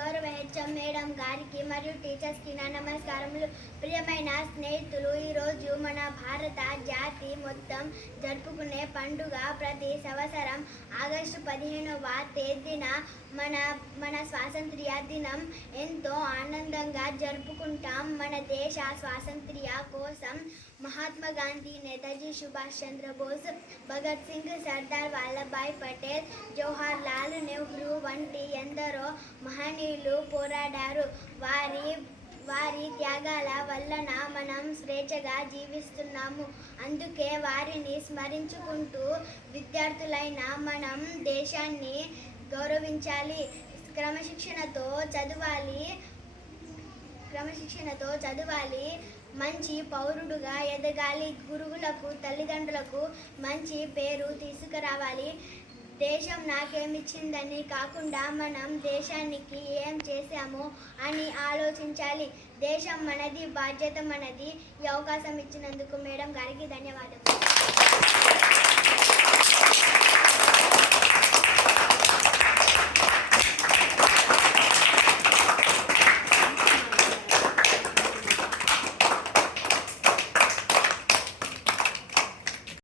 గౌరవ HM madam గారికి మరియు టీచర్స్కి నా నమస్కారములు. ప్రియమైన స్నేహితులు, ఈరోజు మన భారత జాతి మొత్తం జరుపుకునే పండుగ ప్రతి సంవత్సరం ఆగస్టు 15వ తేదీన మన స్వాతంత్ర్య దినం ఎంతో ఆనందంగా జరుపుకుంటాం. మన దేశ స్వాతంత్ర్య కోసం మహాత్మా గాంధీ, నేతాజీ సుభాష్ చంద్రబోస్, భగత్ సింగ్, సర్దార్ వల్లభాయ్ పటేల్, జవహర్ లాల్ నెహ్రూ వంటి ఎందరో మహనీయులు పోరాడారు. వారి త్యాగాల వలన మనం స్వేచ్ఛగా జీవిస్తున్నాము. అందుకే వారిని స్మరించుకుంటూ విద్యార్థులైన మనం దేశాన్ని గౌరవించాలి, క్రమశిక్షణతో చదవాలి, మంచి పౌరుడుగా ఎదగాలి, గురువులకు, తల్లిదండ్రులకు మంచి పేరు తీసుకురావాలి. దేశం నాకేమిచ్చిందని కాకుండా మనం దేశానికి ఏం చేశామో అని ఆలోచించాలి. దేశం మనది, బాధ్యత మనది. ఈ అవకాశం ఇచ్చినందుకు మేడం గారికి ధన్యవాదాలు.